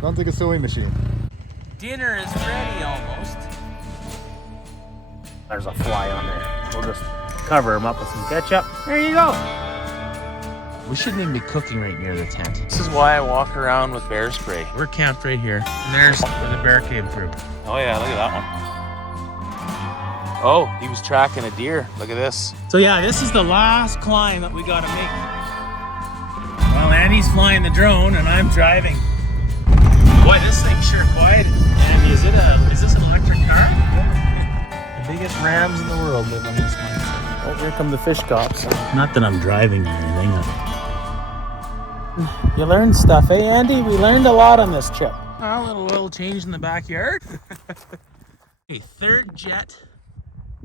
Sounds like a sewing machine. Dinner is ready almost. There's a fly on there. We'll just cover him up with some ketchup. There you go. We shouldn't even be cooking right near the tent. This is why I walk around with bear spray. We're camped right here. And there's where the bear came through. Oh yeah, look at that one. Oh, he was tracking a deer. Look at this. So yeah, this is the last climb that we gotta make. Well, Andy's flying the drone and I'm driving. Boy, this thing's sure quiet. Andy, is this an electric car? The biggest rams in the world live on this one. Oh, here come the fish cops. Not that I'm driving or anything. You learned stuff, eh, Andy? We learned a lot on this trip. A little oil change in the backyard. A third jet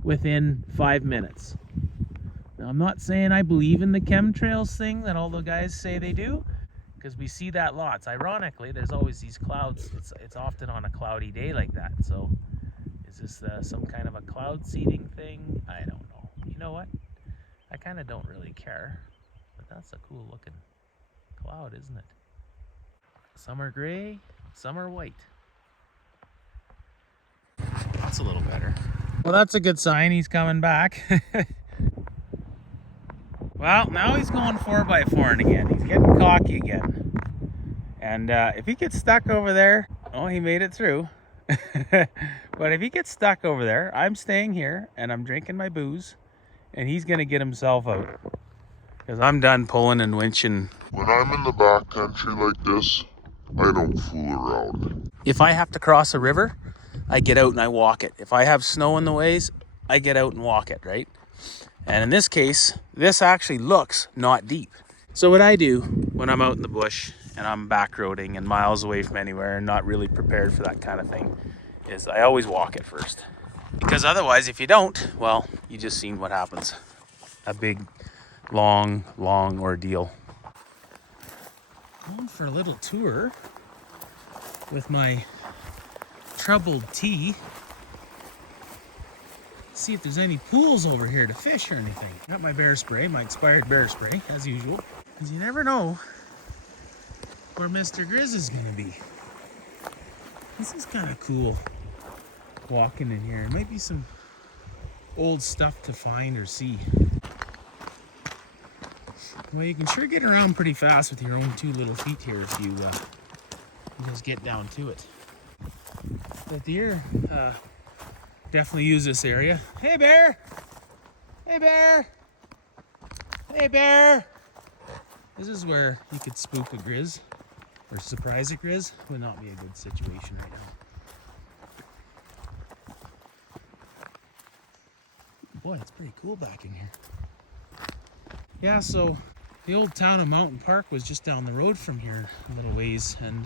within 5 minutes. Now, I'm not saying I believe in the chemtrails thing that all the guys say they do, because we see that lots. Ironically, there's always these clouds. It's often on a cloudy day like that. So is this some kind of a cloud seeding thing? I don't know. You know what? I kind of don't really care. But that's a cool looking cloud, isn't it? Some are gray, some are white. That's a little better. Well, that's a good sign. He's coming back. Well, now he's going 4x4 again. He's getting cocky again. And if he gets stuck over there, oh, he made it through. But if he gets stuck over there, I'm staying here and I'm drinking my booze and he's gonna get himself out. Because I'm done pulling and winching. When I'm in the backcountry like this, I don't fool around. If I have to cross a river, I get out and I walk it. If I have snow in the ways, I get out and walk it, right? And in this case, this actually looks not deep. So what I do when I'm out in the bush and I'm backroading and miles away from anywhere and not really prepared for that kind of thing is I always walk it first. Because otherwise, if you don't, well, you just seen what happens. A big, long ordeal. Going for a little tour with my troubled tea. See if there's any pools over here to fish or anything. Got my bear spray, my expired bear spray, as usual. Because you never know where Mr. Grizz is gonna be. This is kind of cool, walking in here. There might be some old stuff to find or see. Well, you can sure get around pretty fast with your own two little feet here if you just get down to it. The deer definitely use this area. Hey, bear! Hey, bear! Hey, bear! This is where you could spook a grizz or surprise a grizz. Would not be a good situation right now. Boy, it's pretty cool back in here. Yeah, so the old town of Mountain Park was just down the road from here a little ways, and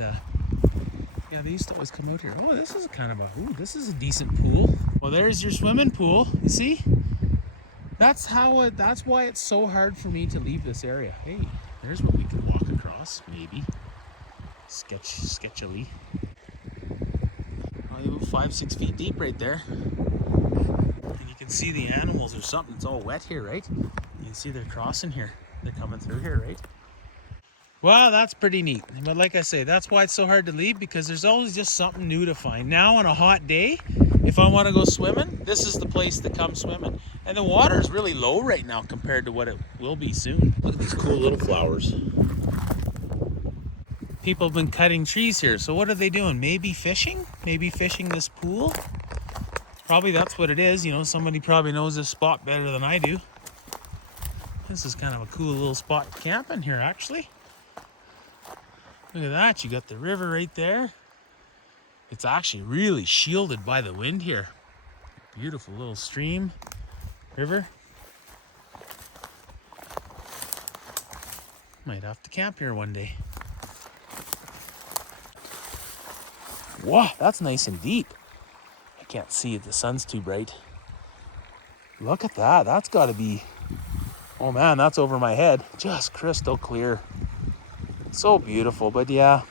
yeah, they used to always come out here. Oh, this is kind of this is a decent pool. Well, there's your swimming pool. You see? That's why it's so hard for me to leave this area. Hey, there's what we could walk across, maybe. Sketchily. Probably about 5-6 feet deep right there. And you can see the animals or something. It's all wet here, right? You can see they're crossing here. They're coming through here, right? Well, that's pretty neat. But like I say, that's why it's so hard to leave, because there's always just something new to find. Now on a hot day, if I want to go swimming, this is the place to come swimming. And the water is really low right now compared to what it will be soon. Look at these cool little flowers. People have been cutting trees here. So what are they doing? Maybe fishing? Maybe fishing this pool? Probably that's what it is. You know, somebody probably knows this spot better than I do. This is kind of a cool little spot to camp in here, actually. Look at that, you got the river right there. It's actually really shielded by the wind here. Beautiful little stream, river. Might have to camp here one day. Wow, that's nice and deep. I can't see it, the sun's too bright. Look at that, that's gotta be, oh man, that's over my head. Just crystal clear. So beautiful, but yeah,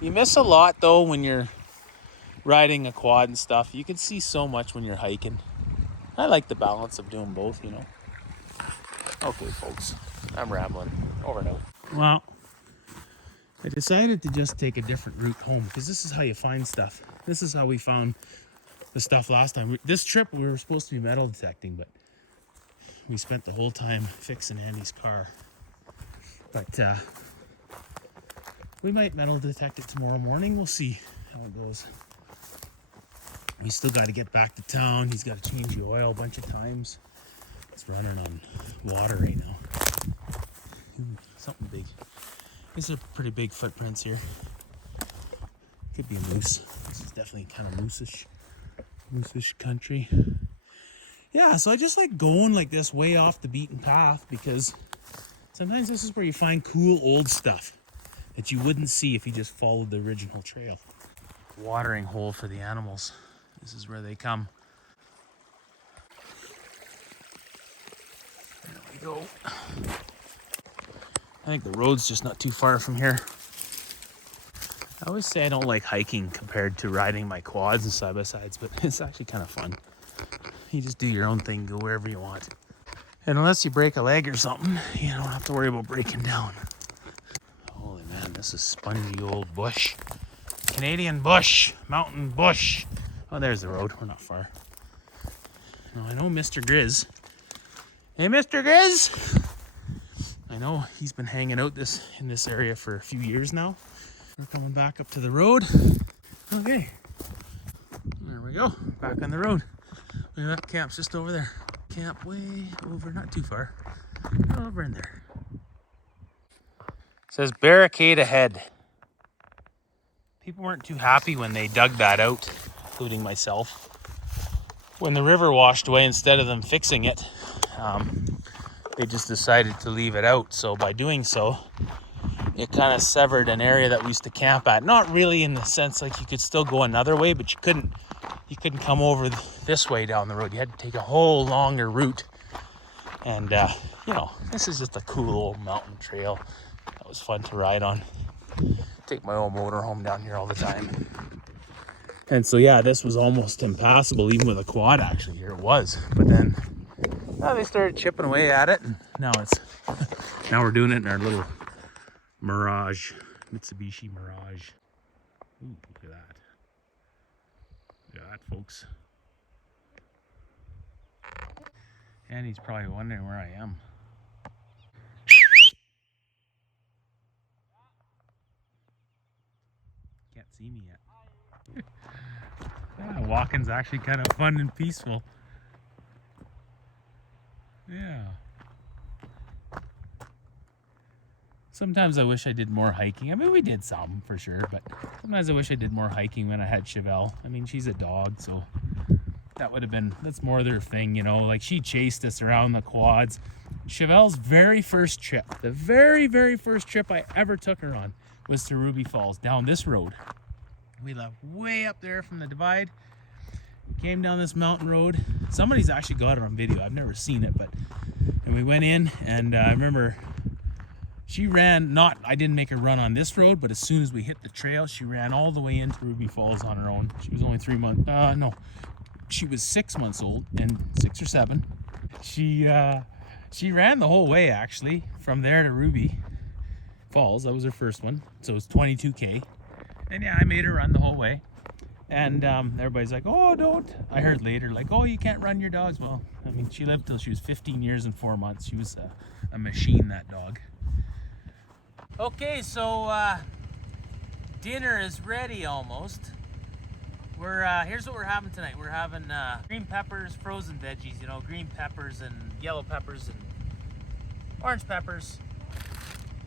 you miss a lot though when you're riding a quad and stuff. You can see so much when you're hiking. I like the balance of doing both, you know. Okay, folks, I'm rambling. Over and out. Well, I decided to just take a different route home because this is how you find stuff. This is how we found the stuff last time. This trip we were supposed to be metal detecting, but we spent the whole time fixing Andy's car. But we might metal detect it tomorrow morning. We'll see how it goes. We still got to get back to town. He's got to change the oil a bunch of times. It's running on water right now. Ooh, something big. These are pretty big footprints here. Could be a moose. This is definitely kind of moose-ish country. Yeah, so I just like going like this way off the beaten path because sometimes this is where you find cool old stuff that you wouldn't see if you just followed the original trail. Watering hole for the animals. This is where they come. There we go. I think the road's just not too far from here. I always say I don't like hiking compared to riding my quads and side-by-sides, but it's actually kind of fun. You just do your own thing, go wherever you want. And unless you break a leg or something, you don't have to worry about breaking down. Holy man, this is spongy old bush. Canadian bush, mountain bush. Oh, there's the road, we're not far. Now I know Mr. Grizz. Hey, Mr. Grizz! I know he's been hanging out in this area for a few years now. We're coming back up to the road. Okay, there we go, back on the road. Look at that, camp's just over there. Camp way over, not too far. Over in there. It says barricade ahead. People weren't too happy when they dug that out, including myself. When the river washed away, instead of them fixing it, they just decided to leave it out. So by doing so, it kind of severed an area that we used to camp at. Not really in the sense like you could still go another way, but you couldn't come over this way down the road. You had to take a whole longer route. And, you know, this is just a cool old mountain trail that was fun to ride on. Take my old motor home down here all the time. And so, yeah, this was almost impassable, even with a quad, actually. Here it was. But then, now they started chipping away at it, and now we're doing it in our little Mirage, Mitsubishi Mirage. Ooh, look at that. Look at that, folks. And he's probably wondering where I am. Can't see me yet. Yeah, walking's actually kind of fun and peaceful. Yeah. Sometimes I wish I did more hiking. I mean, we did some for sure, but sometimes I wish I did more hiking when I had Chevelle. I mean, she's a dog, so that's more their thing, you know. Like, she chased us around the quads. Chevelle's very first trip, the very, very first trip I ever took her on was to Ruby Falls, down this road. We left way up there from the divide. We came down this mountain road. Somebody's actually got it on video. I've never seen it, and we went in, and I remember she ran, I didn't make her run on this road, but as soon as we hit the trail, she ran all the way into Ruby Falls on her own. She was only 3 months, she was 6 months old, and 6 or 7. She ran the whole way, actually, from there to Ruby Falls. That was her first one, so it was 22K. And yeah, I made her run the whole way. And everybody's like, oh, don't. I heard later, like, oh, you can't run your dogs. Well, I mean, she lived till she was 15 years and 4 months. She was a machine, that dog. Okay, so dinner is ready almost. Here's what we're having tonight. We're having green peppers, frozen veggies, you know, green peppers and yellow peppers and orange peppers.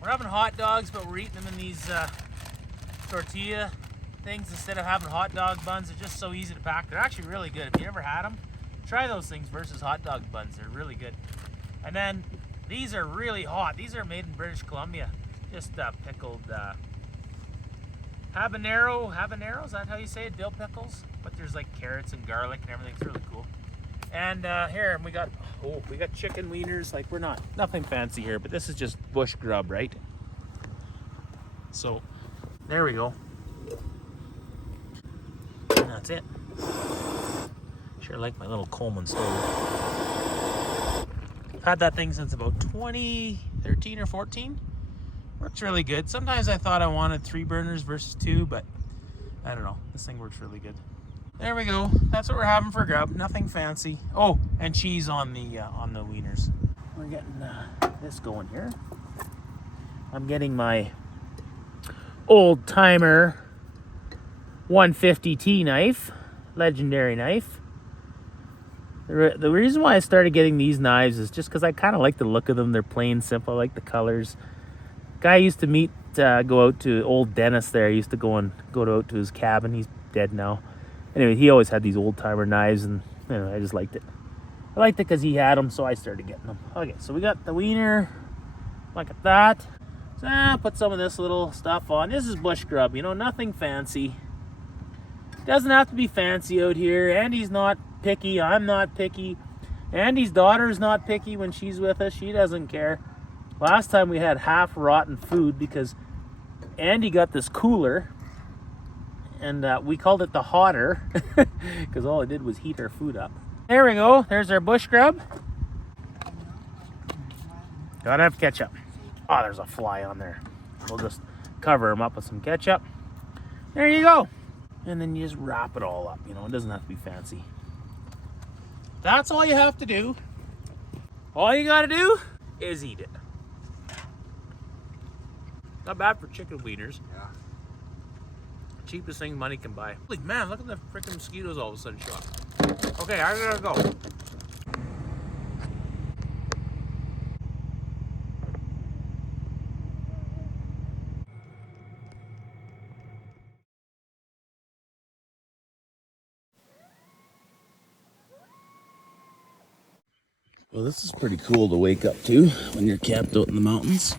We're having hot dogs, but we're eating them in these tortilla things instead of having hot dog buns. They're just so easy to pack. They're actually really good. If you ever had them, try those things versus hot dog buns. They're really good. And then these are really hot. These are made in British Columbia. Just pickled habanero, is that how you say it? Dill pickles, but there's like carrots and garlic and everything. It's really cool. And here we got chicken wieners. Like, we're nothing fancy here, but this is just bush grub, right? So there we go. And that's it. Sure like my little Coleman stove. I've had that thing since about 2013 or 14. Works really good. Sometimes I thought I wanted 3 burners versus 2, but I don't know. This thing works really good. There we go. That's what we're having for grub. Nothing fancy. Oh, and cheese on the wieners. We're getting this going here. I'm getting my old timer 150T knife, legendary knife. The reason why I started getting these knives is just because I kind of like the look of them. They're plain, simple. I like the colors. Guy I used to meet, go out to old Dennis there. I used to go out to his cabin. He's dead now. Anyway, he always had these old timer knives, and anyway, I just liked it. I liked it because he had them, so I started getting them. Okay, so we got the wiener. Look at that. So put some of this little stuff on. This is bush grub, nothing fancy. Doesn't have to be fancy out here. Andy's not picky. I'm not picky. Andy's daughter's not picky when she's with us. She doesn't care. Last time we had half rotten food because Andy got this cooler, and we called it the hotter because all it did was heat our food up. There we go. There's our bush grub. Don't have ketchup. Oh, there's a fly on there. We'll just cover them up with some ketchup. There you go. And then you just wrap it all up. It doesn't have to be fancy. That's all you have to do. All you gotta do is eat it. Not bad for chicken wieners. Yeah. Cheapest thing money can buy. Holy man, look at the freaking mosquitoes all of a sudden show up. Okay, I gotta go. Well, this is pretty cool to wake up to when you're camped out in the mountains.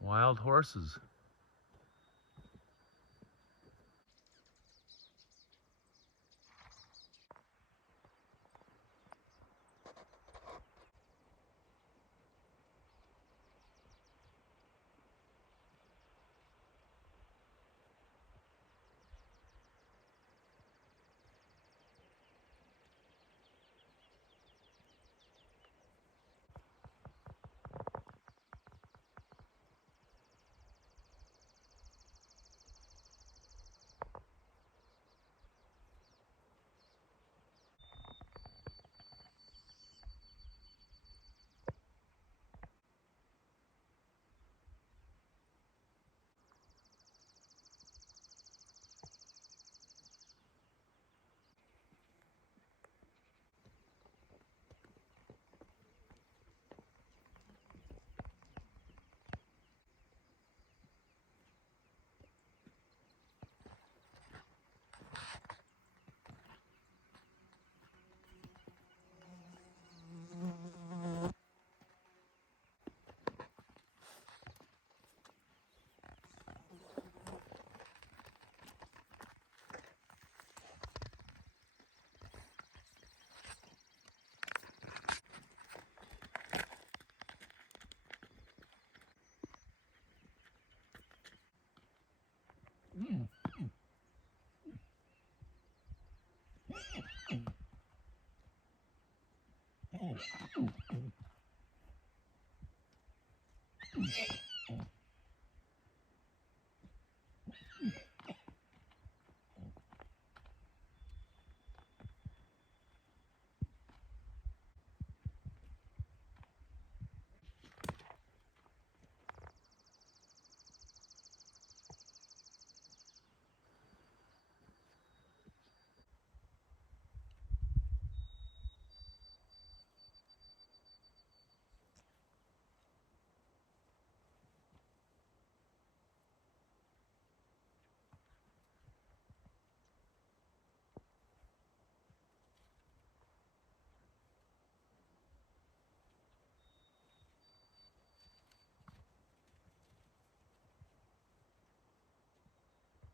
Wild horses.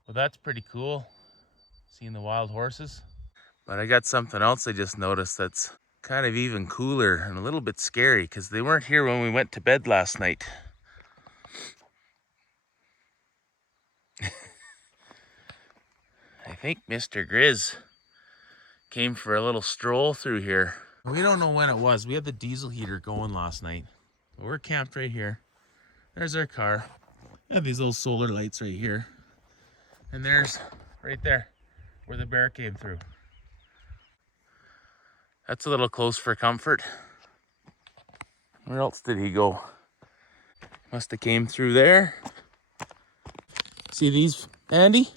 Well, that's pretty cool, seeing the wild horses. But I got something else I just noticed that's kind of even cooler and a little bit scary because they weren't here when we went to bed last night. I think Mr. Grizz came for a little stroll through here. We don't know when it was. We had the diesel heater going last night. But we're camped right here. There's our car. We have these little solar lights right here. And there's, right there, where the bear came through. That's a little close for comfort. Where else did he go? Must have came through there. See these, Andy?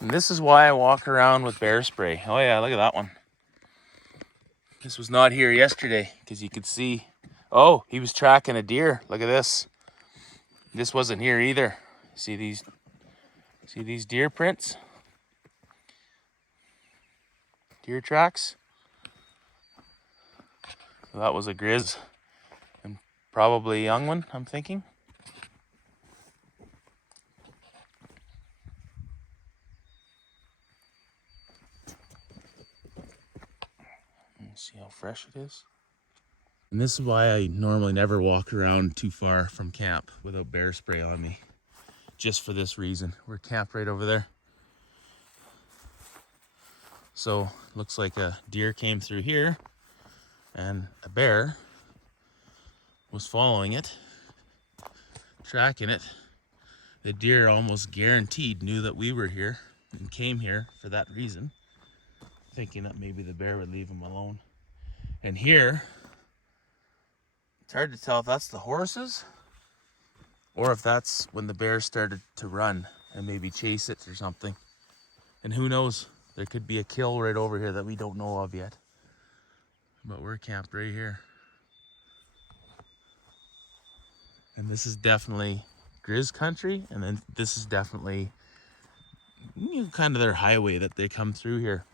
And this is why I walk around with bear spray. Oh yeah, look at that one. This was not here yesterday because you could see, oh, he was tracking a deer. Look at this. This wasn't here either. See these deer prints? Deer tracks? That was a grizz, and probably a young one, I'm thinking. Let's see how fresh it is. And this is why I normally never walk around too far from camp without bear spray on me. Just for this reason. We're camped right over there. So looks like a deer came through here and a bear was following it, tracking it. The deer almost guaranteed knew that we were here and came here for that reason, thinking that maybe the bear would leave him alone. And here, it's hard to tell if that's the horses or if that's when the bear started to run and maybe chase it or something. And who knows, there could be a kill right over here that we don't know of yet. But we're camped right here. And this is definitely Grizz country, and then this is definitely, you know, kind of their highway that they come through here.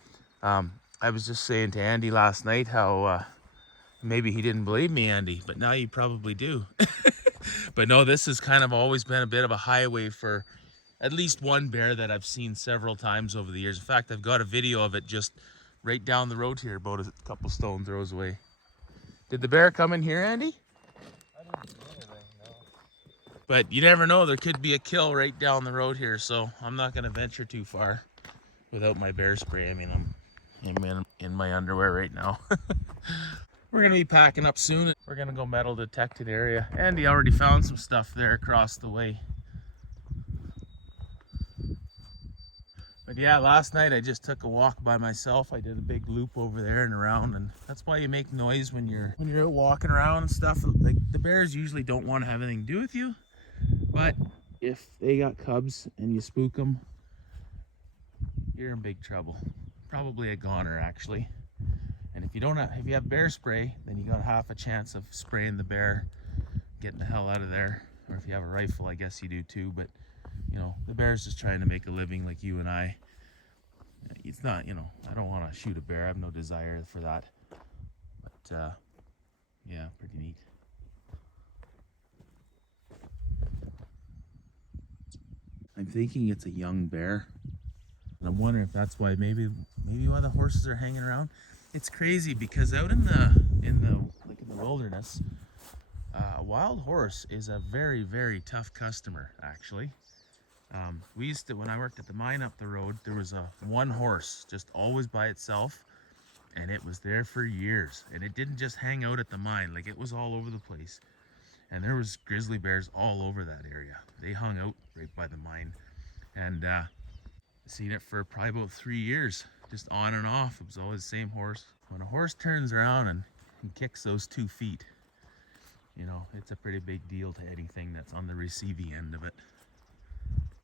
I was just saying to Andy last night how maybe he didn't believe me, Andy, but now you probably do. But no, this has kind of always been a bit of a highway for at least one bear that I've seen several times over the years. In fact, I've got a video of it just right down the road here, about a couple stone throws away. Did the bear come in here, Andy? I didn't see anything, no. But you never know, there could be a kill right down the road here, so I'm not going to venture too far without my bear spray. I mean, I'm in my underwear right now. We're going to be packing up soon. We're going to go metal detected area. Andy already found some stuff there across the way. But yeah, last night I just took a walk by myself. I did a big loop over there and around, and that's why you make noise when you're out walking around and stuff. Like, the bears usually don't want to have anything to do with you, but if they got cubs and you spook them, you're in big trouble. Probably a goner, actually. And if you have bear spray, then you got half a chance of spraying the bear, getting the hell out of there. Or if you have a rifle, I guess you do too. But you know, the bear's just trying to make a living like you and I. It's not, you know, I don't want to shoot a bear. I have no desire for that. But yeah, pretty neat. I'm thinking it's a young bear. And I'm wondering if that's why maybe why the horses are hanging around. It's crazy because out in the wilderness, a wild horse is a very, very tough customer, actually. We used to, when I worked at the mine up the road, there was one horse just always by itself, and it was there for years. And it didn't just hang out at the mine, like it was all over the place. And there was grizzly bears all over that area. They hung out right by the mine, and seen it for probably about 3 years, just on and off. It was always the same horse. When a horse turns around and kicks those 2 feet, you know, it's a pretty big deal to anything that's on the receiving end of it.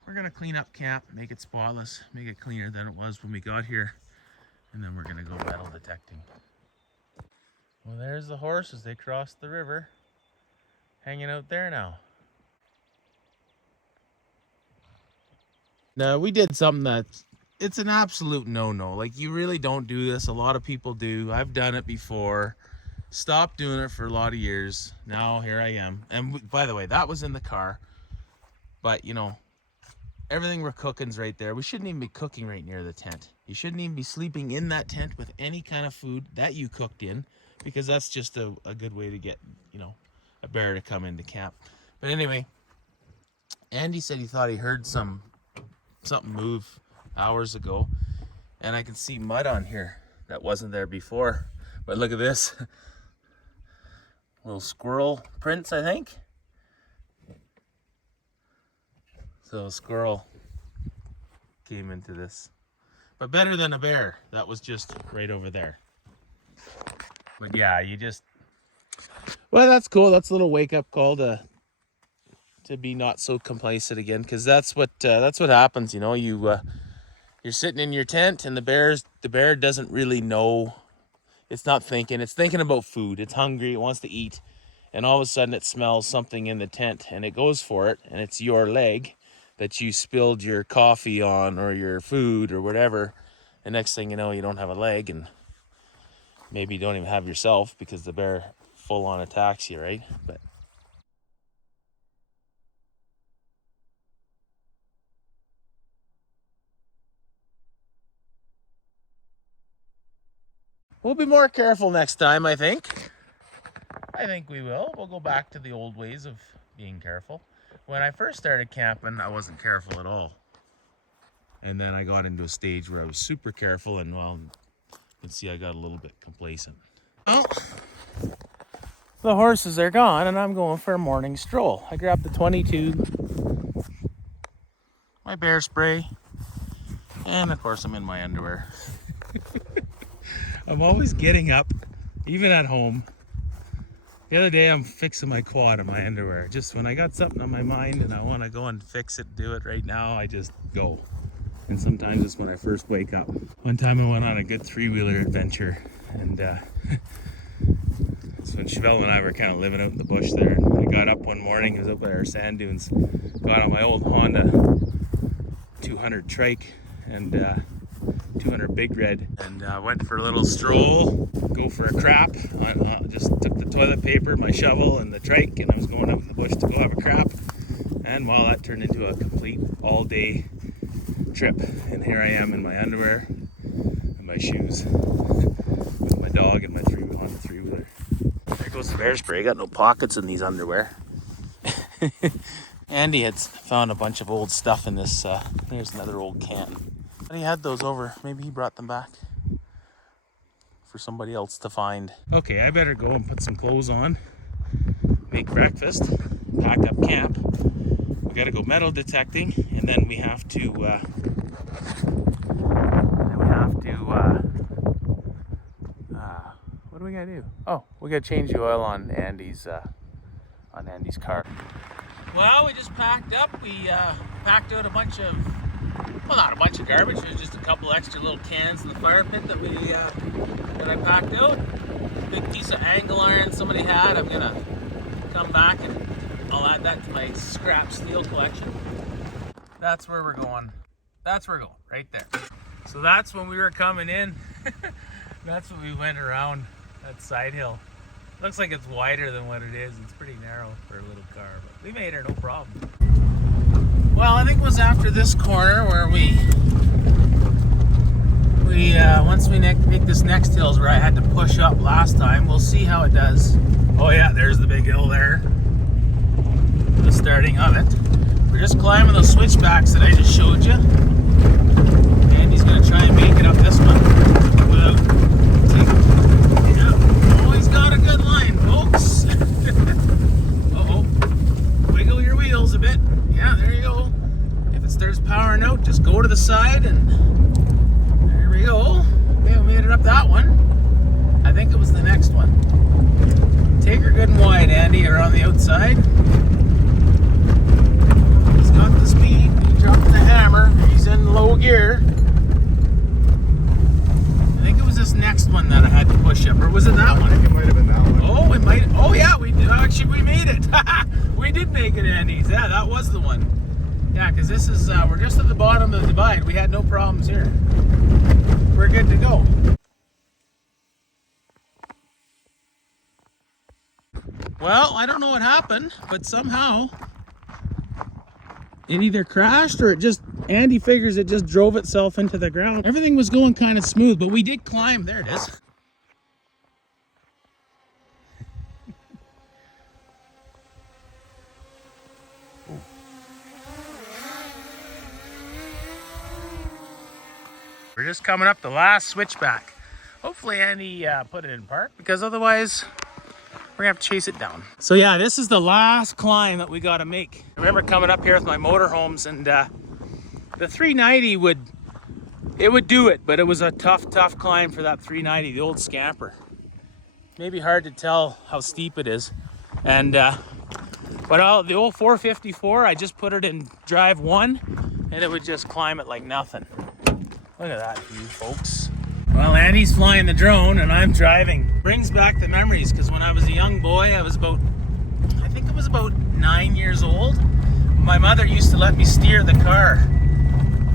We're gonna clean up camp, make it spotless, make it cleaner than it was when we got here, and then we're gonna go metal detecting. Well, there's the horses. They crossed the river, hanging out there now. Now, we did something it's an absolute no-no. Like, you really don't do this. A lot of people do. I've done it before. Stopped doing it for a lot of years. Now here I am. And by the way, that was in the car. But, you know, everything we're cooking's right there. We shouldn't even be cooking right near the tent. You shouldn't even be sleeping in that tent with any kind of food that you cooked in, because that's just a good way to get, you know, a bear to come into camp. But anyway, Andy said he thought he heard something move hours ago, and I can see mud on here that wasn't there before. But look at this. Little squirrel prints, I think. So a squirrel came into this. But better than a bear. That was just right over there. But yeah, you just... Well, that's cool. That's a little wake-up call to be not so complacent again, because that's what happens, you know. You're sitting in your tent, and the bear doesn't really know. It's not thinking. It's thinking about food. It's hungry. It wants to eat. And all of a sudden it smells something in the tent, and it goes for it, and it's your leg that you spilled your coffee on, or your food, or whatever. The next thing you know, you don't have a leg, and maybe you don't even have yourself, because the bear full on attacks you, right? But we'll be more careful next time, I think. I think we will. We'll go back to the old ways of being careful. When I first started camping, I wasn't careful at all. And then I got into a stage where I was super careful, and well, you can see I got a little bit complacent. Well, the horses are gone, and I'm going for a morning stroll. I grabbed the 22, my bear spray, and of course I'm in my underwear. I'm always getting up, even at home. The other day I'm fixing my quad in my underwear. Just when I got something on my mind and I want to go and fix it, do it right now, I just go. And sometimes it's when I first wake up. One time I went on a good 3-wheeler adventure, and it's when Chevelle and I were kind of living out in the bush there. And I got up one morning, it was up by our sand dunes, got on my old Honda 200 trike and 200 Big Red, and went for a little stroll, go for a crap. I just took the toilet paper, my shovel, and the trike, and I was going out in the bush to go have a crap. And well, that turned into a complete all-day trip. And here I am in my underwear and my shoes with my dog and my Honda 3-wheeler. There goes the bear spray. Got no pockets in these underwear. Andy had found a bunch of old stuff in this. Here's another old can. But he had those over. Maybe he brought them back for somebody else to find. Okay, I better go and put some clothes on, make breakfast, pack up camp. We gotta go metal detecting, and then we have to what do we gotta do? Oh, we gotta change the oil on Andy's car. Well, we just packed up. We packed out a bunch of, well, not a bunch of garbage. There's just a couple extra little cans in the fire pit that I packed out. Big piece of angle iron somebody had. I'm gonna come back and I'll add that to my scrap steel collection. That's where we're going. That's where we're going, right there. So that's when we were coming in. That's when we went around that side hill. Looks like it's wider than what it is. It's pretty narrow for a little car, but we made it, no problem. Well, I think it was after this corner where once we make this next hills where I had to push up last time. We'll see how it does. Oh yeah, there's the big hill there. The starting of it. We're just climbing those switchbacks that I just showed you. Andy's gonna try and make it up this one without taking. Yeah. Oh, he's got a good line, folks. Uh-oh. Wiggle your wheels a bit. Yeah, there you go. If it starts powering out, just go to the side, and there we go. Okay, we made it up that one. I think it was the next one. Take her good and wide, Andy, or on the outside. He's got the speed. He dropped the hammer. He's in low gear. I think it was this next one that I had to push up, or was it that one? I think it might have been that one. Oh, we might. Oh yeah, we did. Actually, we made it. We did make it, Andy's. Yeah, that was the one. Yeah, because this is we're just at the bottom of the divide. We had no problems here. We're good to go. Well, I don't know what happened, but somehow it either crashed or Andy figures it just drove itself into the ground. Everything was going kind of smooth, but we did climb. There it is. We're just coming up the last switchback. Hopefully Andy put it in park, because otherwise we're gonna have to chase it down. So yeah, this is the last climb that we gotta make. I remember coming up here with my motorhomes, and the 390 would do it, but it was a tough climb for that 390, the old scamper. Maybe hard to tell how steep it is. And but the old 454, I just put it in drive 1 and it would just climb it like nothing. Look at that view, folks. Well, Andy's flying the drone and I'm driving. Brings back the memories, because when I was a young boy, I think it was about 9 years old. My mother used to let me steer the car,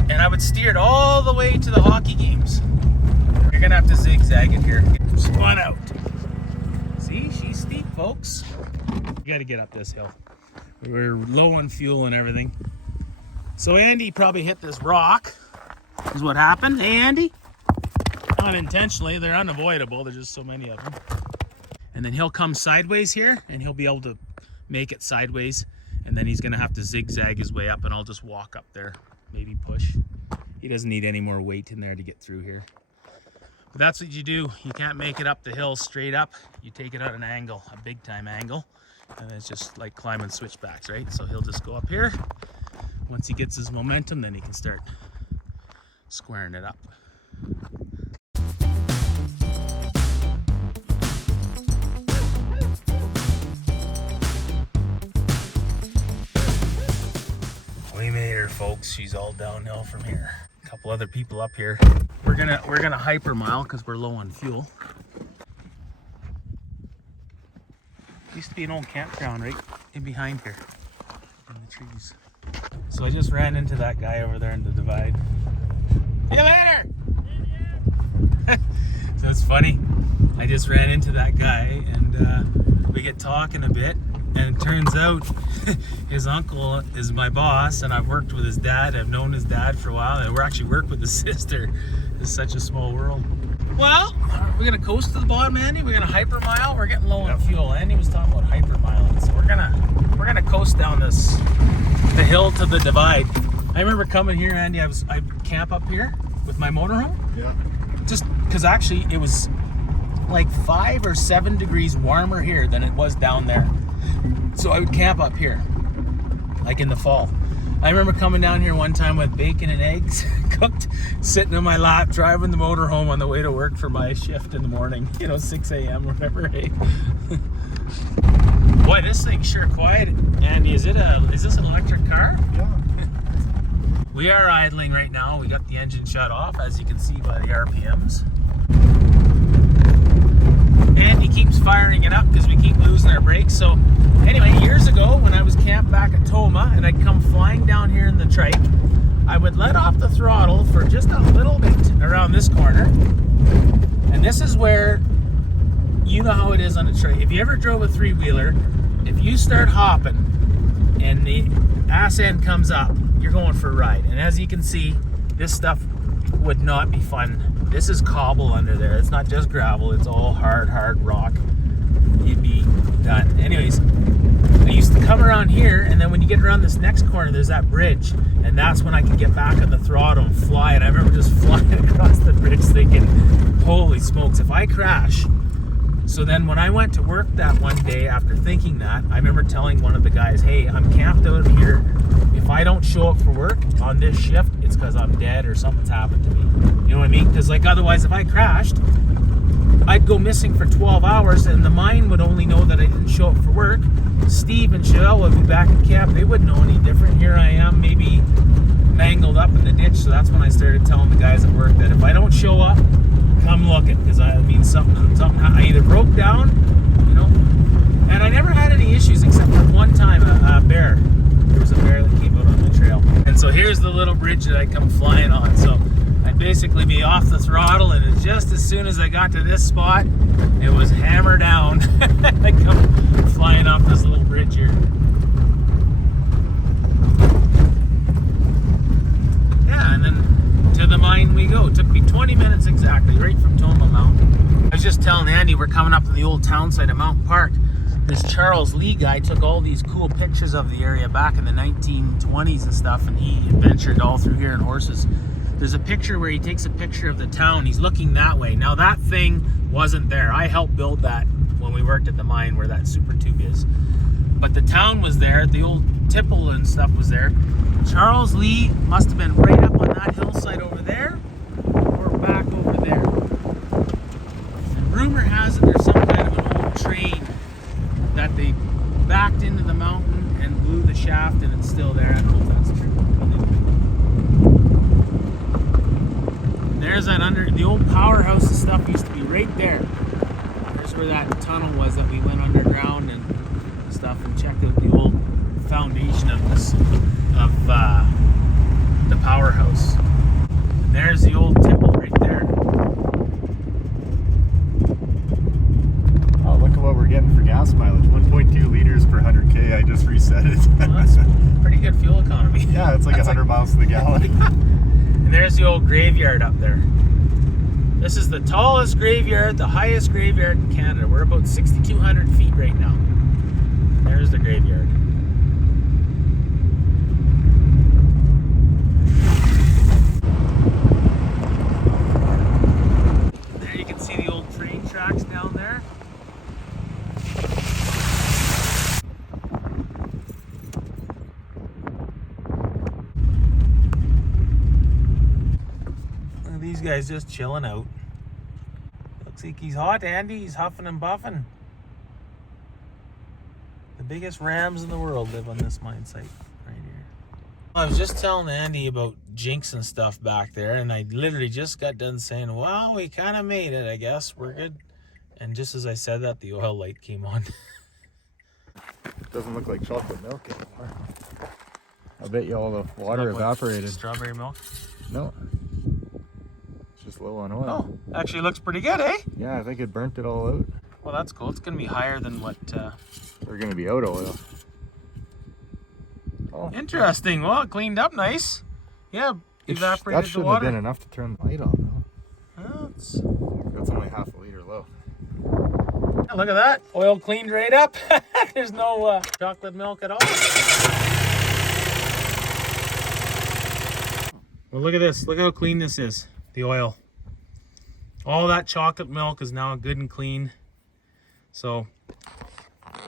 and I would steer it all the way to the hockey games. You're gonna have to zigzag it here. Spun out. See, she's steep, folks. You gotta get up this hill. We're low on fuel and everything. So Andy probably hit this rock, is what happened. Hey, Andy? Unintentionally, they're unavoidable. There's just so many of them. And then he'll come sideways here, and he'll be able to make it sideways. And then he's gonna have to zigzag his way up, and I'll just walk up there, maybe push. He doesn't need any more weight in there to get through here. But that's what you do. You can't make it up the hill straight up. You take it at an angle, a big time angle. And it's just like climbing switchbacks, right? So he'll just go up here. Once he gets his momentum, then he can start squaring it up. We made her, folks. She's all downhill from here. A couple other people up here. We're gonna hyper mile because we're low on fuel. Used to be an old campground right in behind here, in the trees. So I just ran into that guy over there in the divide. See you later! So it's funny. I just ran into that guy, and we get talking a bit. And it turns out his uncle is my boss, and I've worked with his dad. I've known his dad for a while, and we're actually worked with his sister. It's such a small world. Well, we're gonna coast to the bottom, Andy. We're gonna hyper mile. We're getting low on fuel. Andy was talking about hyper miling, so we're gonna coast down the hill to the divide. I remember coming here, Andy. I camp up here with my motorhome. Yeah. Just because actually it was like 5 or 7 degrees warmer here than it was down there. So I would camp up here, like in the fall. I remember coming down here one time with bacon and eggs cooked, sitting in my lap, driving the motorhome on the way to work for my shift in the morning, 6 a.m. or whatever. Hey. Boy, this thing's sure quiet. Andy, is this an electric car? Yeah. We are idling right now. We got the engine shut off, as you can see by the RPMs. Andy keeps firing it up because we keep losing our brakes. So anyway, years ago when I was camped back at Toma and I'd come flying down here in the trike, I would let off the throttle for just a little bit around this corner. And this is where, you know how it is on a trike. If you ever drove a 3-wheeler, if you start hopping and the ass end comes up, you're going for a ride. And as you can see, this stuff would not be fun. This is cobble under there. It's not just gravel. It's all hard rock. You'd be done. Anyways, I used to come around here, and then when you get around this next corner, there's that bridge, and that's when I could get back on the throttle and fly. And I remember just flying across the bridge thinking, holy smokes, if I crash. So then when I went to work that one day after thinking that, I remember telling one of the guys, hey, I'm camped out here. If I don't show up for work on this shift, it's because I'm dead or something's happened to me. You know what I mean? Because like otherwise, if I crashed, I'd go missing for 12 hours and the mine would only know that I didn't show up for work. Steve and Chelle would be back in camp. They wouldn't know any different. Here I am, maybe mangled up in the ditch. So that's when I started telling the guys at work that if I don't show up, come looking, because I mean something I either broke down, and I never had any issues except for one time a bear. There was a bear that came out on the trail. And so here's the little bridge that I come flying on. So I'd basically be off the throttle, and just as soon as I got to this spot, it was hammer down. I come flying off this little bridge here. Yeah, and then to the mine we go. It took me 20 minutes exactly, right from Toma Mountain. I was just telling Andy we're coming up to the old town site of Mountain Park. This Charles Lee guy took all these cool pictures of the area back in the 1920s and stuff, and he adventured all through here in horses. There's a picture where he takes a picture of the town. He's looking that way. Now that thing wasn't there. I helped build that when we worked at the mine where that super tube is. But the town was there. The old tipple and stuff was there. Charles Lee must have been right up on that hillside over there or back over there. And rumor has it there's some kind of an old train that they backed into the mountain and blew the shaft and it's still there. I don't know if that's true. There's that the old powerhouse and stuff used to be right there. There's where that tunnel was that we went underground and stuff and checked out the old foundation of this, of the powerhouse. And there's the old tipple right there. Oh, look at what we're getting for gas mileage. 1.2 liters per 100K. I just reset it. Well, that's pretty good fuel economy. Yeah, it's like 100 miles to the gallon. And there's the old graveyard up there. This is the tallest graveyard, the highest graveyard in Canada. We're about 6,200 feet right now. There's the graveyard. There you can see the old train tracks down there. Look at these guys just chilling out. Looks like he's hot, Andy. He's huffing and buffing. The biggest rams in the world live on this mine site right here. I was just telling Andy about jinx and stuff back there, and I literally just got done saying, well, we kind of made it, I guess. We're good. And just as I said that, the oil light came on. It doesn't look like chocolate milk anymore. I bet you all the water evaporated. Strawberry milk? No. It's just low on oil. Oh, actually looks pretty good, eh? Yeah, I think it burnt it all out. Well, that's cool. It's going to be higher than what... We're going to be out of oil. Oh. Interesting. Well, it cleaned up nice. Yeah, evaporated that the shouldn't water. have been enough to turn the light on, though. Well, That's only half a liter low. look at that. Oil cleaned right up. There's no chocolate milk at all. Well, look at this. Look how clean this is. The oil. All that chocolate milk is now good and clean. So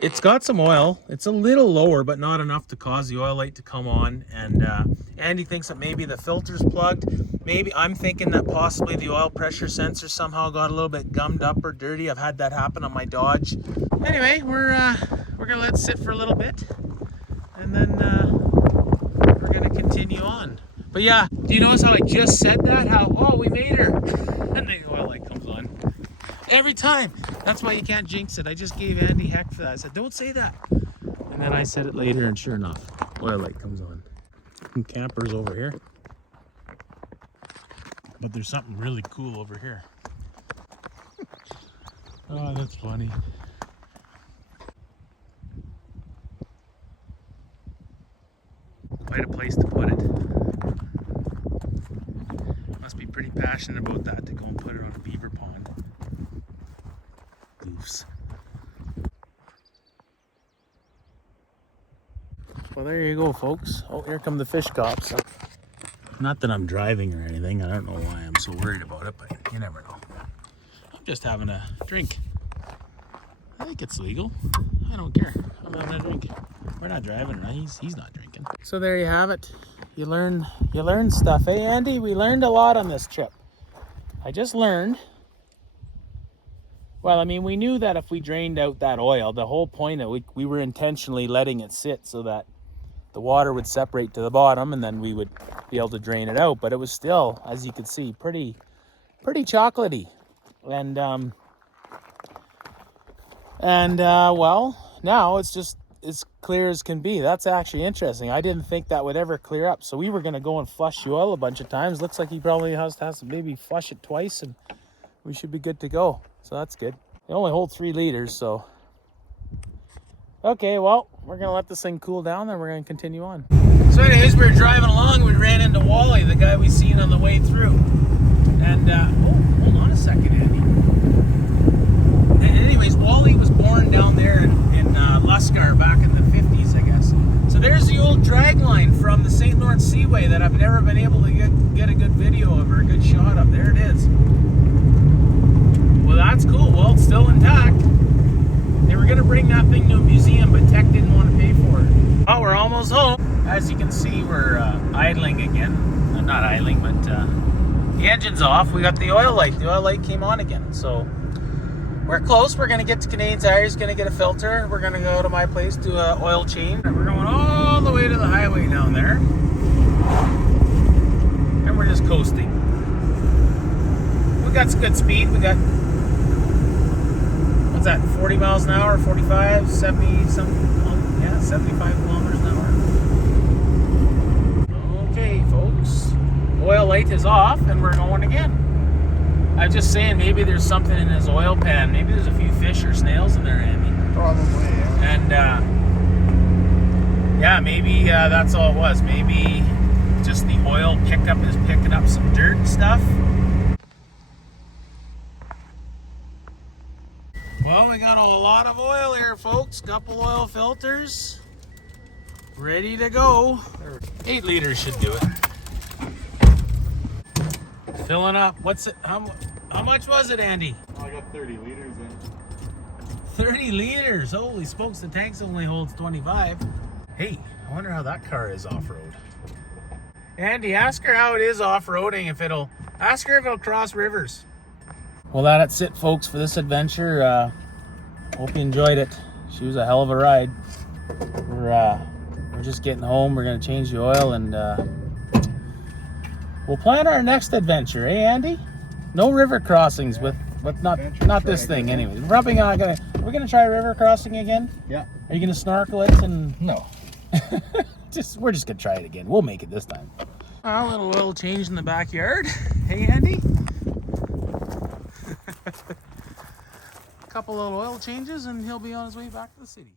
it's got some oil. It's a little lower, but not enough to cause the oil light to come on. And Andy thinks that maybe the filter's plugged. Maybe I'm thinking that possibly the oil pressure sensor somehow got a little bit gummed up or dirty. I've had that happen on my Dodge. Anyway, we're gonna let it sit for a little bit, and then we're gonna continue on. But yeah, do you notice how I just said that? How, oh, we made her, and the oil light comes on. Every time. That's why you can't jinx it. I just gave Andy heck for that. I said, don't say that. And then I said it later, and sure enough, oil light comes on. Some campers over here. But there's something really cool over here. Oh, that's funny. Quite a place to put it. Must be pretty passionate about that to go and put it on a beaver pond. Goofs. Well, there you go, folks. Oh, here come the fish cops. Not that I'm driving or anything. I don't know why I'm so worried about it, but you never know. I'm just having a drink. I think it's legal. I don't care. I'm having a drink. We're not driving, right? He's not drinking. So there you have it. You learn stuff, eh, Andy? We learned a lot on this trip. I just learned. Well, I mean, we knew that if we drained out that oil, the whole point of it, we were intentionally letting it sit so that the water would separate to the bottom and then we would be able to drain it out. But it was still, as you could see, pretty chocolatey. And well, now it's just as clear as can be. That's actually interesting. I didn't think that would ever clear up. So we were going to go and flush the oil a bunch of times. Looks like he probably has to maybe flush it twice and we should be good to go. So that's good. They only hold 3 liters, so. Okay, well, we're going to let this thing cool down, then we're going to continue on. So anyways, we were driving along, we ran into Wally, the guy we seen on the way through. And, oh, hold on a second, Andy. And anyways, Wally was born down there in Luscar back in the 50s, I guess. So there's the old drag line from on the St. Lawrence Seaway that I've never been able to get a good video of or a good shot of. There it is. Well, that's cool. Well, it's still intact. They were gonna bring that thing to a museum, but Tech didn't want to pay for it. Oh, we're almost home. As you can see, we're idling again. Not idling, but the engine's off. We got the oil light. The oil light came on again. So we're close. We're gonna get to Canadian Tires, gonna get a filter. We're gonna go to my place, do an oil change. And we're going all the way to the highway down there. And we're just coasting. We got some good speed. We got, what's that, 40 miles an hour, 45, 70 something, yeah, 75 kilometers an hour. Okay, folks, oil light is off and we're going again. I was just saying, maybe there's something in his oil pan. Maybe there's a few fish or snails in there, Andy. Probably, yeah. And, yeah, maybe that's all it was. Maybe just the oil pickup is picking up some dirt and stuff. Well, we got a lot of oil here, folks. Couple oil filters. Ready to go. 8 liters should do it. Filling up. What's it? How much was it, Andy? I got 30 liters in. 30 liters. Holy smokes, the tank only holds 25. Hey, I wonder how that car is off-road. Andy, ask her how it is off-roading, ask her if it'll cross rivers. Well, that's it, folks, for this adventure. Hope you enjoyed it. She was a hell of a ride. We're just getting home. We're gonna change the oil and we'll plan our next adventure, eh, Andy? No river crossings with not this thing, anyway. We're gonna try river crossing again. Yeah. Are you gonna snorkel it and? No. We're just gonna try it again. We'll make it this time. A little oil change in the backyard. Hey, Andy. A couple little oil changes and he'll be on his way back to the city.